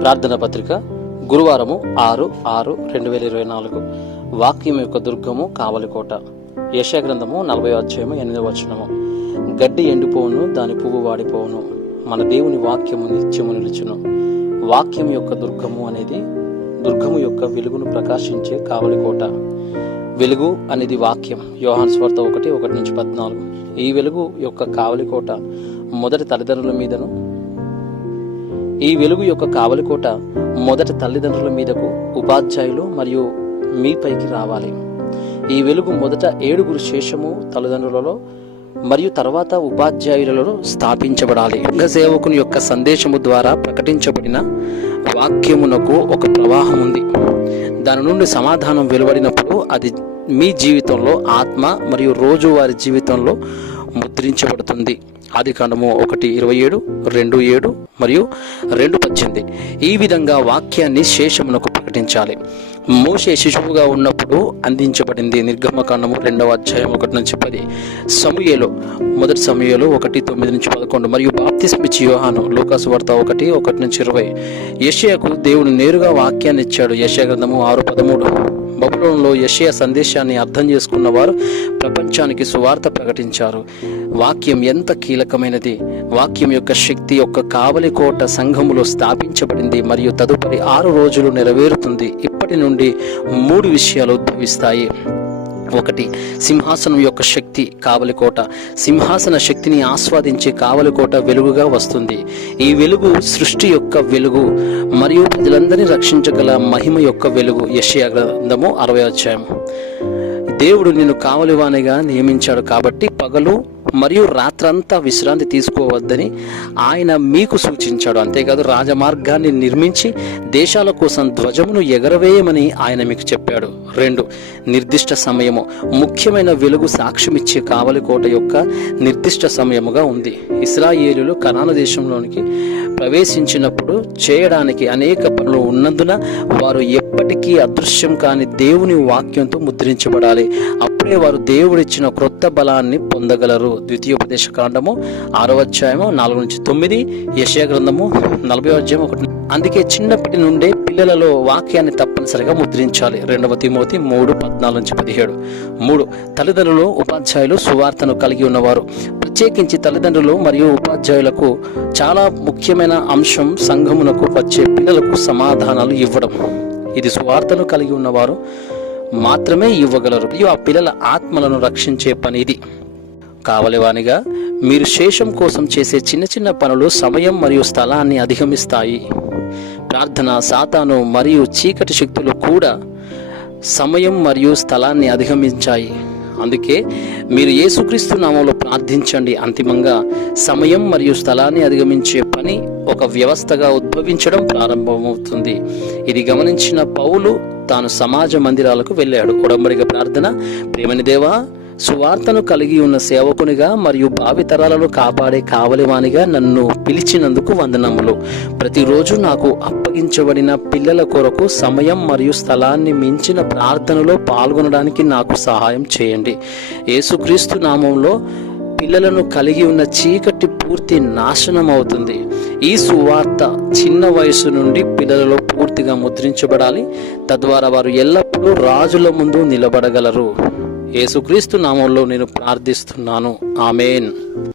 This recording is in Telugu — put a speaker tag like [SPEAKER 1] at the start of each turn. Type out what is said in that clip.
[SPEAKER 1] ప్రార్థన పత్రిక గురువారము ఆరు ఆరు రెండు వేల ఇరవై నాలుగు. వాక్యం యొక్క దుర్గము కావలికోట. యశాగ్రంథము నలభై అధ్యాయము ఎనిమిది వచనము. గడ్డి ఎండిపోవును దాని పువ్వు వాడిపోవును. మన దేవుని వాక్యము నిత్యము నిలుచును. వాక్యం యొక్క దుర్గము అనేది దుర్గము యొక్క వెలుగును ప్రకాశించే కావలికోట. వెలుగు అనేది వాక్యం. యోహాన్ స్వార్థ ఒకటి ఒకటి నుంచి పద్నాలుగు. ఈ వెలుగు యొక్క కావలికోట మొదటి తల్లిదండ్రుల మీదను ఈ వెలుగు యొక్క కావలికోట మొదట తల్లిదండ్రుల మీదకు ఉపాధ్యాయులు మరియు మీపైకి రావాలి. ఈ వెలుగు మొదట ఏడుగురు శేషము తల్లిదండ్రులలో మరియు తర్వాత ఉపాధ్యాయులలో స్థాపించబడాలి. సేవకుని యొక్క సందేశము ద్వారా ప్రకటించబడిన వాక్యమునకు ఒక ప్రవాహం ఉంది. దాని నుండి సమాధానం వెలువడినప్పుడు అది మీ జీవితంలో ఆత్మ మరియు రోజువారి జీవితంలో ముద్రించబడుతుంది. ఆది కాండము ఒకటి ఇరవై ఏడు రెండు ఏడు మరియు రెండు పద్దెనిమిది. ఈ విధంగా వాక్యాన్ని శేషమునకు ప్రకటించాలి. మోషే శిశువుగా ఉన్నప్పుడు అందించబడింది నిర్గమకాండము రెండవ అధ్యాయం ఒకటి నుంచి పది. సమయలో మొదటి సమయంలో ఒకటి తొమ్మిది నుంచి పదకొండు మరియు బాప్తిస్మిచ్చి యోహాను లూకాసు వార్త ఒకటి ఒకటి నుంచి ఇరవై. యషయాకు దేవుడు నేరుగా వాక్యాన్ని ఇచ్చాడు. యషయా గ్రంథము ఆరు పదమూడు. బబులోన్లో యషయా సందేశాన్ని అర్థం చేసుకున్నవారు ప్రపంచానికి సువార్త ప్రకటించారు. వాక్యం ఎంత కీలకమైనది. వాక్యం యొక్క శక్తి యొక్క కావలి కోట సంఘములో స్థాపించబడింది మరియు తదుపరి ఆరు రోజులు నెరవేరుతుంది. ఇప్పటి నుండి మూడు విషయాలు ఉద్భవిస్తాయి. ఒకటి. సింహాసనం యొక్క శక్తి కావలికోట. సింహాసన శక్తిని ఆస్వాదించే కావలికోట వెలుగుగా వస్తుంది. ఈ వెలుగు సృష్టి యొక్క వెలుగు మరియు ప్రజలందరినీ రక్షించగల మహిమ యొక్క వెలుగు. యెషయా గ్రంథము అరవై అధ్యాయం. దేవుడు నిన్ను కావలివానిగా నియమించాడు కాబట్టి పగలు మరియు రాత్రంతా విశ్రాంతి తీసుకోవద్దని ఆయన మీకు సూచించాడు. అంతేకాదు రాజమార్గాన్ని నిర్మించి దేశాల కోసం ధ్వజమును ఎగరవేయమని ఆయన మీకు చెప్పాడు. రెండు నిర్దిష్ట సమయము. ముఖ్యమైన వెలుగు సాక్ష్యమిచ్చే కావలికోట యొక్క నిర్దిష్ట సమయముగా ఉంది. ఇస్రాయేలులు కనాన దేశంలోనికి ప్రవేశించినప్పుడు చేయడానికి అనేక పనులు ఉన్నందున వారు ఎప్పటికీ అదృశ్యం కాని దేవుని వాక్యంతో ముద్రించబడాలి. అప్పుడే వారు దేవుడిచ్చిన క్రొత్త బలాన్ని పొందగలరు. ద్వితీయోపదేశ కాండము ఆరో అధ్యాయము నాలుగు నుంచి తొమ్మిది యశయ గ్రంథము నలభై అధ్యాయం ఒకటి. అందుకే చిన్నప్పటి నుండే పిల్లలలో వాక్యాన్ని తప్పనిసరిగా ముద్రించాలి. రెండవ తిమోతి మూడు పద్నాలుగు నుంచి పదిహేడు. మూడు తల్లిదండ్రులు ఉపాధ్యాయులు సువార్తను కలిగి ఉన్నవారు. ప్రత్యేకించి తల్లిదండ్రులు మరియు ఉపాధ్యాయులకు చాలా ముఖ్యమైన అంశం సంఘమునకు వచ్చే పిల్లలకు సమాధానాలు ఇవ్వడం. ఇది స్వార్థను కలిగి ఉన్నవారు మాత్రమే ఇవ్వగలరు. మరియు ఆ పిల్లల ఆత్మలను రక్షించే పని ఇది. కావలివానిగా మీరు శేషం కోసం చేసే చిన్న చిన్న పనులు సమయం మరియు స్థలాన్ని అధిగమిస్తాయి. ప్రార్థన సాతాను మరియు చీకటి శక్తులు కూడా సమయం మరియు స్థలాన్ని అధిగమించాయి. అందుకే మీరు యేసుక్రీస్తు నామంలో ప్రార్థించండి. అంతిమంగా సమయం మరియు స్థలాన్ని అధిగమించే పని ఒక వ్యవస్థగా ఉద్భవించడం ప్రారంభమవుతుంది. ఇది గమనించిన పౌలు తాను సమాజ మందిరాలకు వెళ్ళాడు. ఉడంబడిక ప్రార్థన. ప్రేమని దేవా సువార్తను కలిగి ఉన్న సేవకునిగా మరియు భావితరాలను కాపాడే కావలివానిగా నన్ను పిలిచినందుకు వందనములు. ప్రతిరోజు నాకు అప్పగించబడిన పిల్లల కొరకు సమయం మరియు స్థలాన్ని మించిన ప్రార్థనలో పాల్గొనడానికి నాకు సహాయం చేయండి. యేసుక్రీస్తు నామంలో పిల్లలను కలిగి ఉన్న చీకటి పూర్తి నాశనం అవుతుంది ఈ సువార్త చిన్న వయసు నుండి పిల్లలలో పూర్తిగా ముద్రించబడాలి. తద్వారా వారు ఎల్లప్పుడూ రాజుల ముందు నిలబడగలరు. యేసుక్రీస్తు నామంలో నేను ప్రార్థిస్తున్నాను. ఆమెన్.